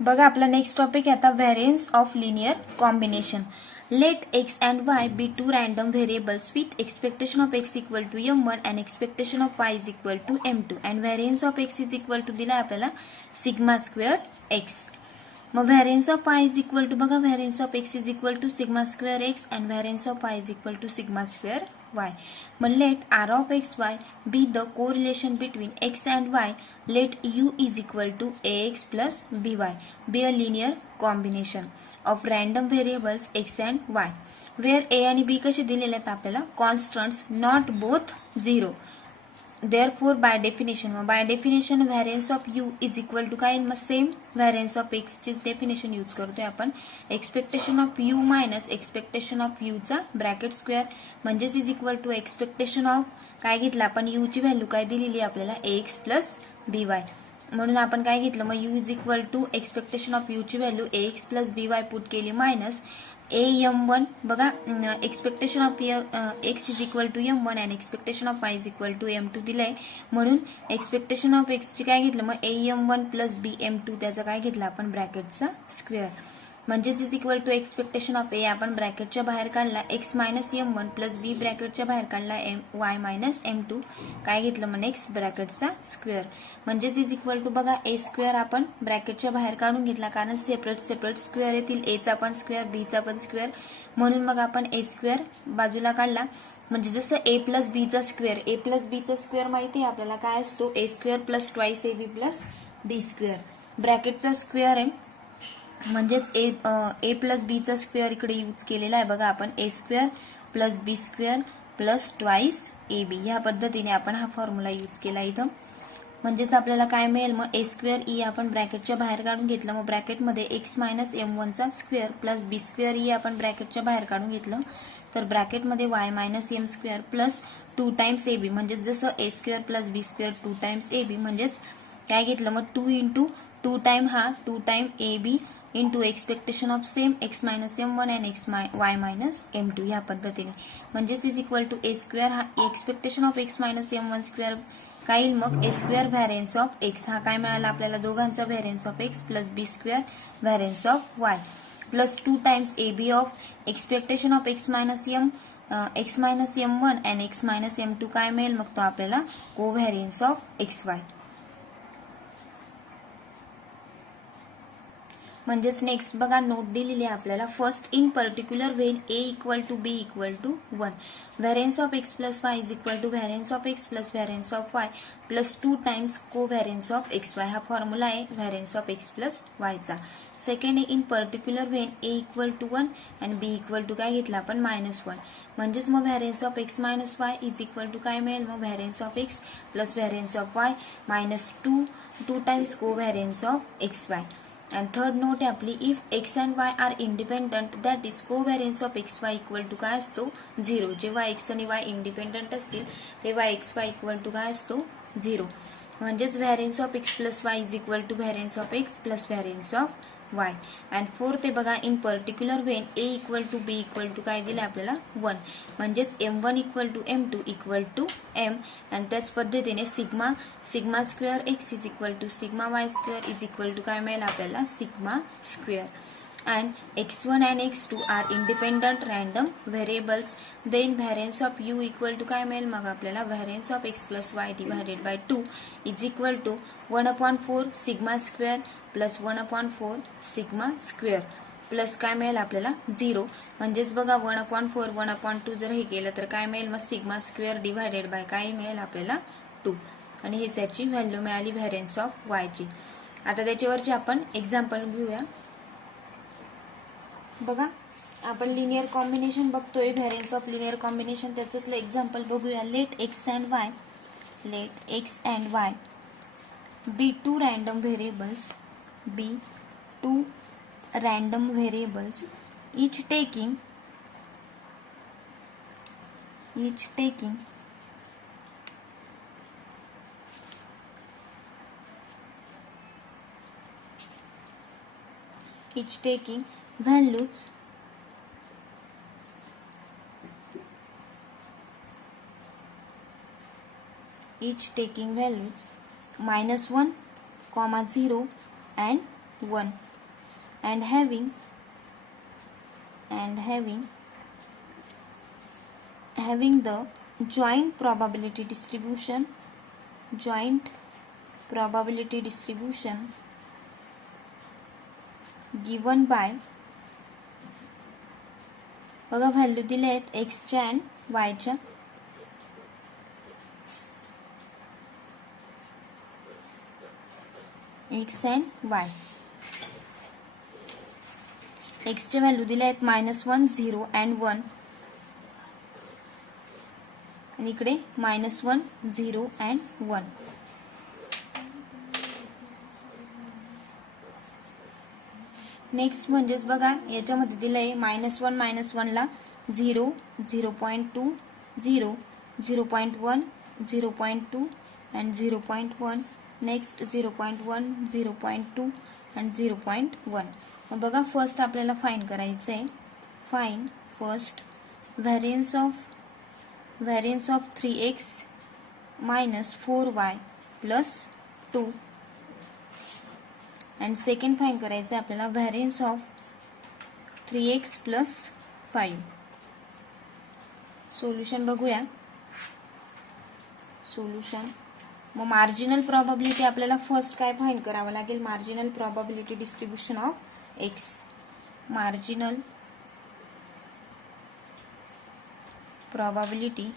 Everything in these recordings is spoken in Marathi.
बघा आपला नेक्स्ट टॉपिक आहे आता variance of linear combination. Let x and y be two random variables with expectation of x equal to m1 and expectation of y is equal to m2 and variance of x is equal to दिला आपल्याला सिग्मा स्क्वेअर x. मग variance of y is equal to बघा variance of x is equal to sigma square x and variance of y is equal to sigma square y. मग let r of x y be the correlation between x and y. Let u is equal to ax plus by be a linear combination of random variables x and y where a आणि b कसे दिलेले आहेत आपल्याला constants not both zero. Therefore by definition variance of u is equal to काय मग सेम variance of x ची डेफिनेशन यूज करतोय आपण expectation of u minus expectation of u चा ब्रॅकेट स्क्वेअर म्हणजेच is equal to expectation of काय घेतलं आपण u ची व्हॅल्यू काय दिलेली आपल्याला ax प्लस by म्हणून आपण काय घेतलं मग u is equal to expectation of u ची value ax plus by put केली मायनस am1 बघा expectation of x is equal to m1 and expectation of y is equal to m2 दिलंय म्हणून एक्सपेक्टेशन ऑफ x ची काय घेतलं मग am1 प्लस bm2 त्याचा काय घेतला आपण ब्रॅकेटचा स्क्वेअर म्हणजेच is equal to expectation of a आपण ब्रॅकेटच्या बाहेर काढला x minus m1 plus b ब्रॅकेटच्या बाहेर काढला y मायनस m2 काय घेतलं मग नेक्स्ट ब्रॅकेटचा स्क्वेअर म्हणजेच इज इक्वल टू बघा a स्क्वेअर आपण ब्रॅकेटच्या बाहेर काढून घेतला कारण सेपरेट स्क्वेअर येतील a चा पण स्क्वेअर b चा पण स्क्वेअर म्हणून मग आपण a स्क्वेअर बाजूला काढला म्हणजे जसं a प्लस b चा स्क्वेअर माहिती आहे आपल्याला काय असतो a square plus twice ab plus b square ब्रॅकेटचा स्क्वेअर आहे म्हणजेच a प्लस बी चा स्क्वेअर इकडे यूज केलेला आहे बघा आपण a square plus B square plus twice A B या पद्धतीने आपण हा फॉर्म्युला यूज केला इथं म्हणजेच आपल्याला काय मिळेल मग a स्क्वेअर ई आपण ब्रॅकेटच्या बाहेर काढून घेतलं मग ब्रॅकेटमध्ये x मायनस m1 चा square plus B square E आपण ब्रॅकेटच्या बाहेर काढून घेतलं तर ब्रॅकेटमध्ये y minus m square plus 2 times ab म्हणजेच जसं a square plus B square 2 times ab म्हणजेच काय घेतलं मग 2 इंटू 2 टाइम हा 2 time ab into expectation of same x minus m1 and y minus m2 या पद्धतीने म्हणजेच is equal to a square हा expectation of x minus m1 square काय येईल मग a square variance of x हा काय मिळाला आपल्याला दोघांचा variance of x plus b square variance of y plus 2 times ab of expectation of x minus m1 and x minus m2 काय मिळेल मग तो आपल्याला कोव्हॅरियन्स ऑफ xy म्हणजेच नेक्स्ट बघा नोट दिलेली आहे आपल्याला first in particular when a equal to b equal to 1 variance of x plus y is equal to variance of x plus variance of y plus 2 times covariance of xy हा फॉर्म्युला आहे variance of x plus y चा. Second in particular when a equal to 1 and b equal to काय घेतला आपण -1 म्हणजेच मग variance of x minus y is equal to काय मिळेल मग variance of x plus variance of y minus 2 times covariance of xy. And third note आहे आपली if x and y are independent that is covariance of xy equal to काय असतो 0 जेव्हा x आणि y इंडिपेंडंट असतील तेव्हा xy इक्वल टू काय असतो 0 म्हणजेच variance of x plus y is equal to variance of x plus variance of y. And fourth आहे बघा in particular when a equal to b equal to काय दिलं आपल्याला 1 म्हणजेच m1 equal to m2 equal to m आणि त्याच पद्धतीने sigma square x is equal to sigma y square is equal to काय मिळेल आपल्याला sigma square. and x1 and x2 are independent random variables then variance of u equal to काय मिळेल मग आपल्याला variance of x plus y divided by 2 is equal to 1/4 sigma square plus 1/4 sigma square plus काय मिळेल आपल्याला 0 म्हणजेच बघा 1/4 1/2 जर हे केलं तर काय मिळेल मग सिग्मा स्क्वेअर डिवायडेड बाय काय मिळेल आपल्याला 2 आणि हेच याची व्हॅल्यू मिळाली व्हॅरियन्स ऑफ y ची. आता त्याच्यावरची आपण एक्झाम्पल घेऊया. बघा आपण लिनियर कॉम्बिनेशन बघतोय व्हॅरियन्स ऑफ लिनियर कॉम्बिनेशन त्याच्यातलं एक्झाम्पल बघूया. Let x and y be two random variables each taking values -1, 0 and 1. and having the joint probability distribution given by, बघा व्हॅल्यू दिले आहेत एक्सच्या अँड वायच्या, एक्स अँड वाय. एक्सचे व्हॅल्यू दिले आहेत -1 0 अँड 1 आणि इकडे -1 0 अँड 1. नेक्स्ट म्हणजेच बघा याच्यामध्ये दिलंय -1 ला 0 0.2 0 0.1 0.2 अँड 0.1. Next 0.1 0.2 and 0.1. मग बघा फर्स्ट आपल्याला फाइंड करायचं आहे. Find first variance of 3x - 4y + 2 and second find करायचं आहे आपल्याला व्हॅरियन्स ऑफ 3x + 5. सोल्युशन बघूया. सोल्युशन मग मार्जिनल प्रोबॅबिलिटी आपल्याला फर्स्ट काय फाइंड करावं लागेल, marginal probability distribution of x. Marginal probability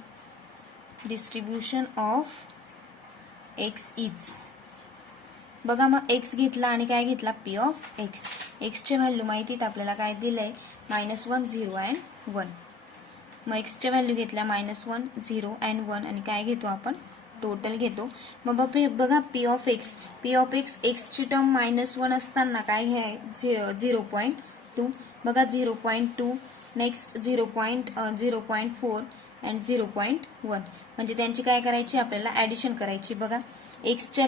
distribution of x is, बघा मग x घेतला आणि काय घेतला p ऑफ x. x चे व्हॅल्यू माहिती आहेत आपल्याला, काय दिलंय -1 0 अँड 1. मग x चे व्हॅल्यू घेतल्या -1 0 अँड 1 आणि काय घेतो आपण टोटल घेतो. मग बघा p ऑफ x x ची टर्म -1 असताना काय आहे 0.2. बघा 0.2. नेक्स्ट 0.4 अँड 0.1 म्हणजे त्यांची काय करायची आपल्याला ऍडिशन करायची. बघा एक्सच्या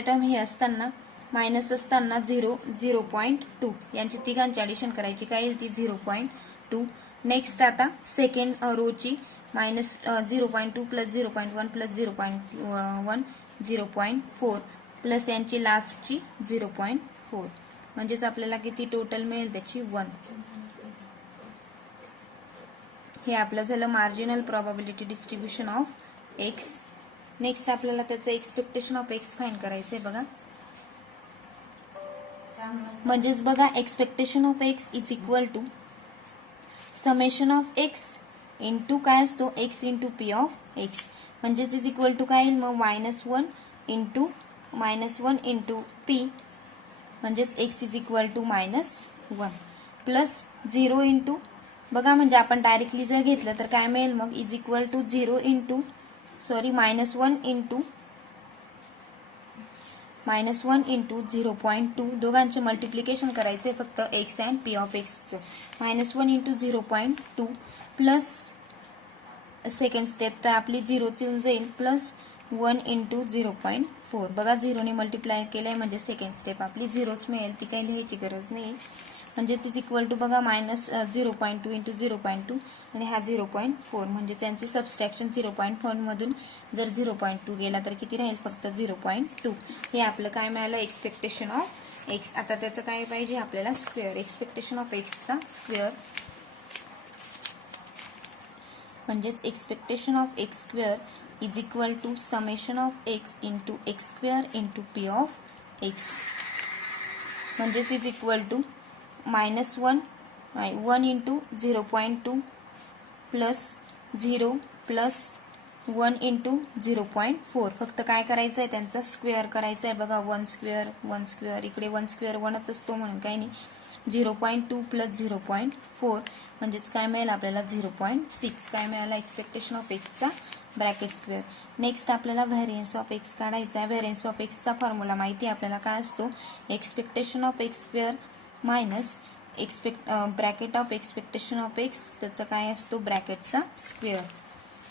टर्म हे असताना मायनस असताना 0.2 यांची तिघांची ऍडिशन करायची, काय येईल ती 0.2. नेक्स्ट आता सेकंड रोची -0.2 + 0.1 + 0.1 0.4 प्लस यांची लास्टची 0.4 म्हणजेच आपल्याला किती टोटल मिळेल त्याची 1. हे आपलं झालं marginal probability distribution of x. Next आपल्याला त्याचं एक्सपेक्टेशन ऑफ x फाइंड करायचंय. बघा म्हणजेच बघा expectation of x is equal to summation of x into काय असतो x into p of x म्हणजेच इज इक्वल टू काय येईल मग -1 इंटू p म्हणजेच x is equal to -1 plus 0 into, बघा म्हणजे आपण डायरेक्टली जर घेतलं तर काय मिळेल मग is equal to -1 into -1 into 0.2 multiplication करायचे फक्त x and p of x चं. -1 इंटू 0.2 प्लस सेकंड स्टेप तर आपली 0 येऊन जाईल प्लस 1 इंटू 0.4. बघा 0 ने मल्टिप्लाय केलंय म्हणजे सेकंड स्टेप आपली 0च मिळेल, ती काही लिहायची गरज नाही. म्हणजेच इज इक्वल टू बघा -0.2 इंटू 0.2 आणि हा 0.4 म्हणजे त्यांची सबस्ट्रॅक्शन 0.4 मधून जर 0.2 गेला तर किती राहील फक्त 0.2. हे आपलं काय मिळालं एक्सपेक्टेशन ऑफ x. आता त्याचं काय पाहिजे आपल्याला स्क्वेअर. एक्सपेक्टेशन ऑफ x चा स्क्वेअर म्हणजेच expectation of x square is equal to summation of x into x square into p of x म्हणजेच is equal to -1 into 0.2 plus 0 plus 1 into 0.4. फक्त काय करायचं आहे त्यांचा स्क्वेअर करायचा आहे. बघा 1 स्क्वेअर इकडे 1 स्क्वेअर 1च असतो म्हणून काही नाही. 0.2 प्लस 0.4 म्हणजेच काय मिळेल आपल्याला 0.6. काय मिळाला एक्सपेक्टेशन ऑफ x चा ब्रॅकेट स्क्वेअर. नेक्स्ट आपल्याला व्हॅरियन्स ऑफ x काढायचा आहे. व्हॅरियन्स ऑफ x चा फॉर्म्युला माहिती आपल्याला काय असतो expectation of x square minus bracket of expectation of x त्याचा काय असतो ब्रॅकेटचा स्क्वेअर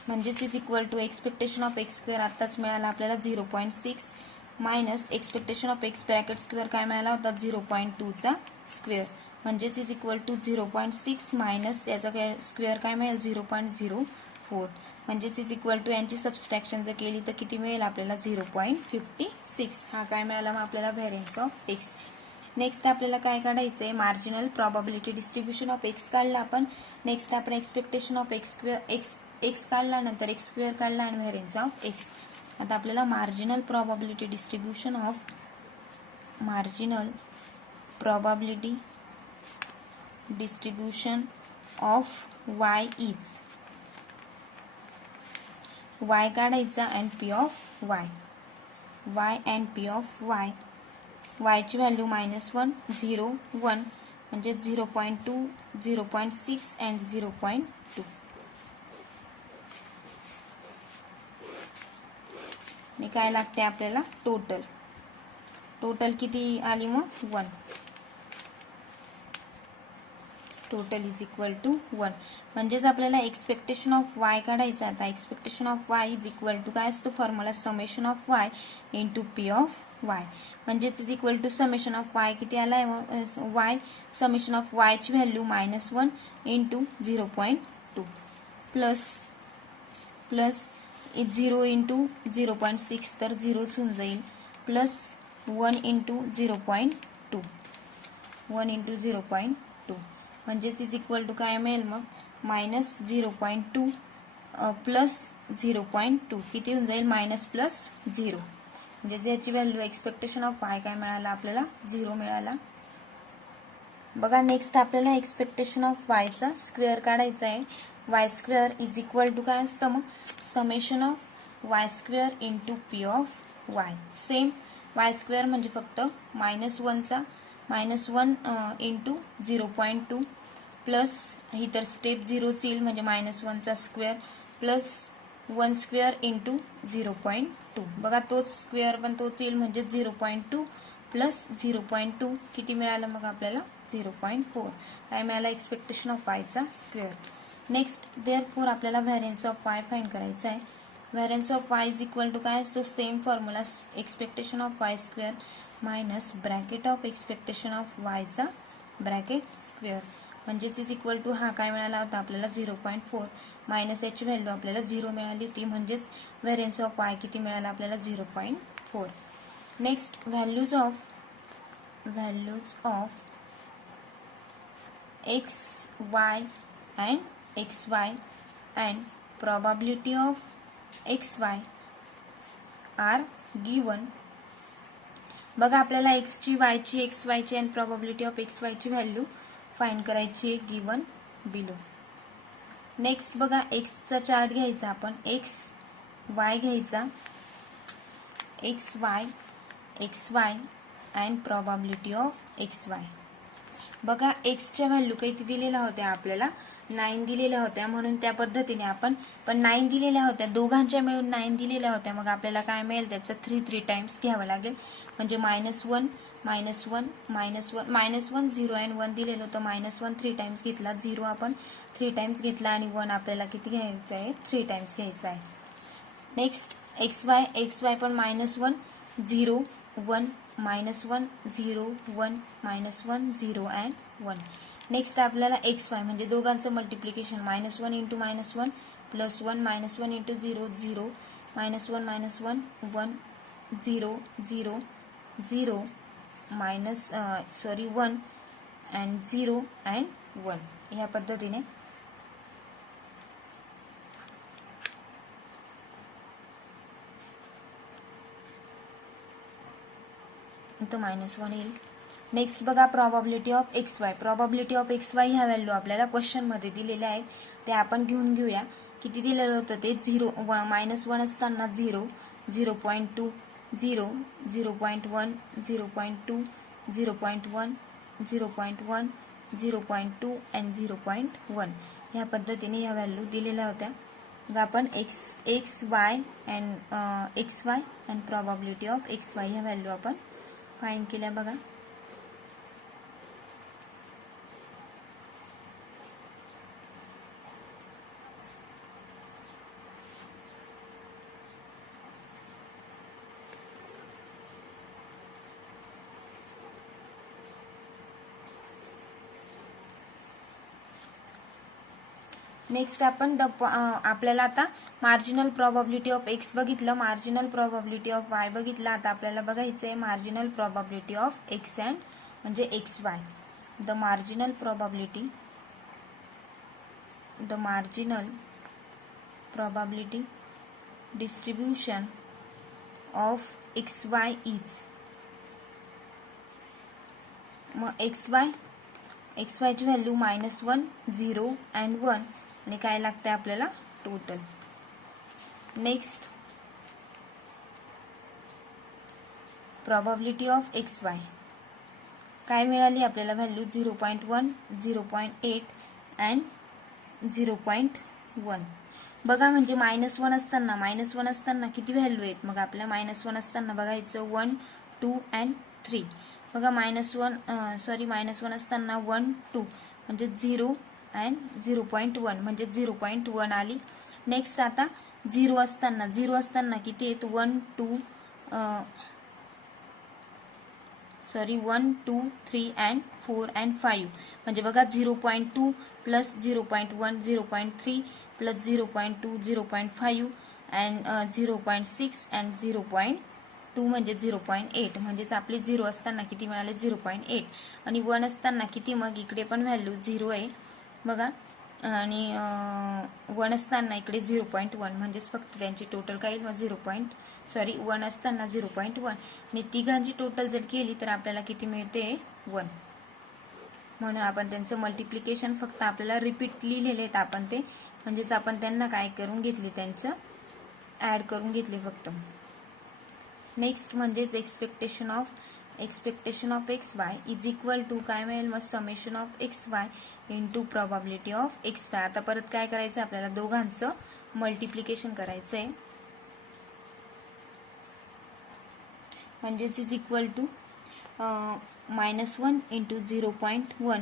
म्हणजेच is equal to expectation of x square आताच मिळाला आपल्याला 0.6 minus expectation of x bracket square काय मिळाला होता 0.2 चा स्क्वेअर म्हणजेच इज इक्वल टू 0.6 मायनस याचा स्क्वेअर काय मिळेल 0.04 म्हणजेच इज इक्वल टू यांची सबस्ट्रॅक्शन जर केली तर किती मिळेल आपल्याला 0.56. हा काय मिळाला मग आपल्याला व्हॅरियन्स ऑफ x. नेक्स्ट आपल्याला काय काढायचं आहे, marginal probability distribution of x काढला आपण. नेक्स्ट आपण expectation of x square x काढला, नंतर एक्स स्क्वेअर काढला आणि व्हेरियन्स ऑफ एक्स. आता आपल्याला marginal probability distribution of y is y काढायचा and p of y and p of y. y ची व्हॅल्यू -1 0 1 म्हणजे 0.2 0.6 अँड 0.2. आणि काय लागते आपल्याला, टोटल किती आली मग 1. Total is equal to 1. म्हणजेच आपल्याला एक्सपेक्टेशन ऑफ y काढायचा. आता expectation of y is equal to काय असतो formula, summation of y into p of y. म्हणजेच is equal to summation of y किती आलाय मग, y समेशन ऑफ y ची व्हॅल्यू -1 इंटू 0.2 प्लस 0 इंटू 0.6 तर 0च होऊन जाईल, प्लस 1 इंटू 0.2 म्हणजेच इज इक्वल टू काय मिळेल मग, -0.2 प्लस 0.2 किती होऊन जाईल, मायनस प्लस 0. म्हणजे ज्याची व्हॅल्यू एक्सपेक्टेशन ऑफ y काय मिळाला आपल्याला, 0 मिळाला. बघा नेक्स्ट आपल्याला एक्सपेक्टेशन ऑफ y चा स्क्वेअर काढायचा आहे. y square is equal to काय असतं मग, summation of y square into p of y. Same y square म्हणजे फक्त -1 इंटू 0.2 प्लस ही तर स्टेप 0च येईल म्हणजे -1 चा स्क्वेअर प्लस 1 स्क्वेअर इंटू 0.2. बघा तोच स्क्वेअर पण तोच येईल म्हणजे 0.2 प्लस 0.2 किती मिळालं मग आपल्याला, 0.4. काय मिळालं, एक्सपेक्टेशन ऑफ y चा स्क्वेअर. नेक्स्ट देअरफॉर आपल्याला व्हॅरियन्स ऑफ y फाइंड करायचा आहे. Variance of y is equal to काय असतो, same formula, expectation of y square minus bracket of expectation of y चा ब्रॅकेट स्क्वेअर. म्हणजेच इज इक्वल टू हा काय मिळाला होता आपल्याला 0.4 मायनस याची व्हॅल्यू आपल्याला 0 मिळाली होती, म्हणजेच व्हॅरियन्स ऑफ y किती मिळाला आपल्याला 0.4. Next values of x Y and x Y and probability of x y are given. बघा आपल्याला एक्स ची, वाय ची, एक्स वाय ची and probability of x y ची व्हॅल्यू फाइंड करायची आहे गिवन बिलो. नेक्स्ट बघा एक्सचा चार्ट घ्यायचा आपण, एक्स वाय घ्यायचा, x Y and probability of x Y. बघा एक्सच्या व्हॅल्यू किती दिलेल्या होत्या आपल्याला, 9 दिलेल्या होत्या, म्हणून त्या पद्धतीने आपण, पण 9 दिलेल्या होत्या, दोघांच्या मिळून 9 दिलेल्या होत्या, मग आपल्याला काय मिळेल त्याचा 3 टाइम्स घ्यावं लागेल. म्हणजे -1 0 आणि 1 दिलेलं होतं, -1 3 टाइम्स घेतला, 0 आपण 3 टाइम्स घेतला आणि 1 आपल्याला किती घ्यायचं आहे, 3 टाइम्स घ्यायचा आहे. नेक्स्ट एक्स वाय पण -1 0 1 -1 0 1 -1 0 अँड 1. नेक्स्ट आपल्याला एक्स वाय म्हणजे दोघांचं multiplication, -1 into -1 plus 1 -1 into 0 0 -1 -1 1 0 0 0 1 and 0 and 1. ह्या पद्धतीने तो -1 येईल. नेक्स्ट बघा probability of x Y. Probability of x Y ह्या व्हॅल्यू आपल्याला क्वेश्चन मध्ये दिलेल्या आहेत, ते आपण घेऊया. किती दिलेलं होतं ते, 0 -1 असताना 0 0.2 0 0.1 0.2 0.1 0.1 0.2 अँड 0.1. ह्या पद्धतीने ह्या व्हॅल्यू दिलेल्या होत्या. मग आपण X Y and probability of x Y ह्या व्हॅल्यू आपण फाइंड केल्या. बघा नेक्स्ट आपण आपल्याला आता मार्जिनल प्रोबॅबिलिटी ऑफ एक्स बघितलं, मार्जिनल प्रोबॅबिलिटी ऑफ वाय बघितलं. आता आपल्याला बघायचं आहे marginal probability of X and म्हणजे X Y. The marginal probability distribution of X Y is. मग एक्स वायची व्हॅल्यू -1, 0 अँड 1 आणि काय लागते आपल्याला total. Next probability of x Y काय मिळाली आपल्याला व्हॅल्यू 0.1, 0.8 अँड 0.1. बघा म्हणजे -1 असताना किती व्हॅल्यू आहेत. मग आपल्या -1 असताना बघायचं 1, 2 अँड 3. बघा -1 असताना 1, 2 म्हणजे 0 अँड 0.1 म्हणजे 0.1 आली. नेक्स्ट आता 0 असताना किती आहेत 1, 2 1, 2, 3 अँड 4 अँड 5 म्हणजे बघा 0.2 प्लस 0.1, 0.3 प्लस 0.2, 0.5 अँड 0.6 अँड 0.2 म्हणजे 0.8 म्हणजेच आपले 0 असताना किती मिळाले 0.8 आणि 1 असताना किती. मग इकडे पण व्हॅल्यू 0 आहे बघा आणि 1 असताना इकडे 0.1 म्हणजेच फक्त त्यांची टोटल काय येईल 1 असताना 0.1 आणि तिघांची टोटल जर केली तर आपल्याला किती मिळते 1. म्हणून आपण त्यांचं मल्टिप्लिकेशन फक्त आपल्याला रिपीट लिहिलेले आहेत आपण ते म्हणजेच आपण त्यांना काय करून घेतले त्यांचं ऍड करून घेतले फक्त. नेक्स्ट म्हणजेच expectation of x Y is equal to काय मिळेल मग summation of x y into probability of x y. आता परत काय करायचं आपल्याला दोघांचं मल्टिप्लिकेशन करायचंय म्हणजेच is equal to -1 into 0.1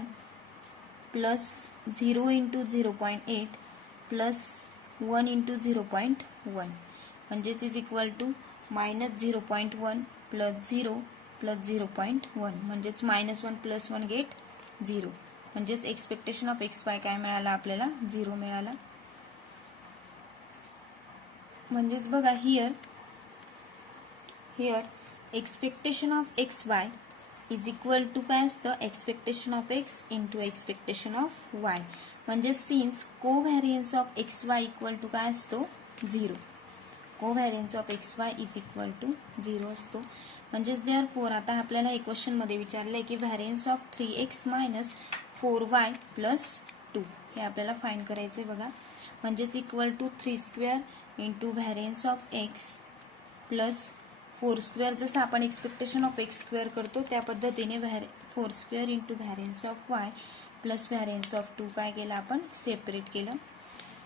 plus 0 into 0.8 plus 1 into 0.1 म्हणजेच is equal to -0.1 plus 0 plus 0.1 म्हणजेच -1 प्लस 1 गेट 0 म्हणजेच एक्सपेक्टेशन ऑफ एक्स वाय काय मिळाला आपल्याला 0 मिळाला. म्हणजेच बघा here expectation of x Y is equal to काय असतं expectation of X into expectation of Y म्हणजे since covariance of x Y equal to काय असतो 0. Covariance of x Y is equal to 0 असतो. म्हणजेच देअरफॉर आता आपल्याला एक क्वेश्चन मध्ये विचारलंय की variance of 3x minus 4y plus 2 हे आपल्याला फाइंड करायचंय बघा. म्हणजेच equal to 3² into variance of x plus 4² जसं आपण एक्सपेक्टेशन ऑफ एक्स स्क्वेअर करतो त्या पद्धतीने 4² into variance of y plus variance of 2 काय केलं आपण सेपरेट केलं.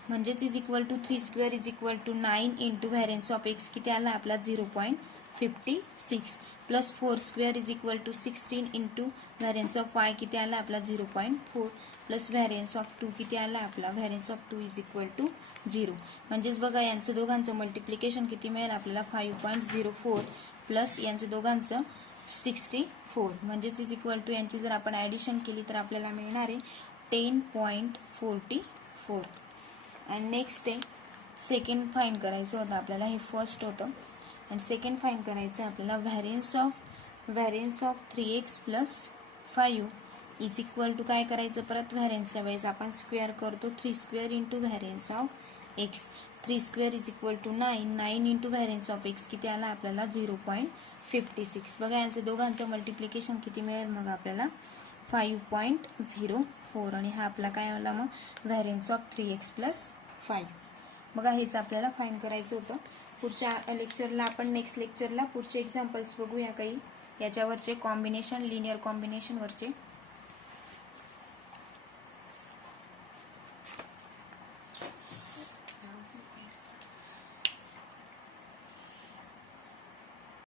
म्हणजेच is equal to 3² is equal to 9 into variance of x किती आला आपला 0.56 plus 4² is equal to 16 into variance of y किती आला आपला 0.4 प्लस व्हॅरियन्स ऑफ 2 किती आला आपला variance of 2 is equal to 0. म्हणजेच बघा यांचं दोघांचं मल्टिप्लिकेशन किती मिळेल आपल्याला 5.04 प्लस यांचं दोघांचं 64 म्हणजेच इज इक्वल टू यांची जर आपण ॲडिशन केली तर आपल्याला मिळणार आहे 10.44. अँड नेक्स्ट आहे सेकंड फाइंड करायचं होतं आपल्याला हे फर्स्ट होतं अँड सेकंड फाइंड करायचं आहे आपल्याला variance of 3x plus 5 is equal to काय करायचं परत व्हॅरियन्सच्या वेळेस आपण स्क्वेअर करतो 3² into variance of x 3² is equal to 9 into variance of x किती आला आपल्याला 0.56. बघा यांचं दोघांचं मल्टिप्लिकेशन किती मिळेल मग आपल्याला 5.04 आणि हा आपला काय आला मग व्हॅरियन्स ऑफ 3x प्लस 5. बघा हेच आपल्याला फाइंड करायचं होतं. पुढच्या लेक्चरला आपण नेक्स्ट लेक्चरला पुढचे एक्झाम्पल्स बघूया काही याच्यावरचे कॉम्बिनेशन लिनियर कॉम्बिनेशन वरचे.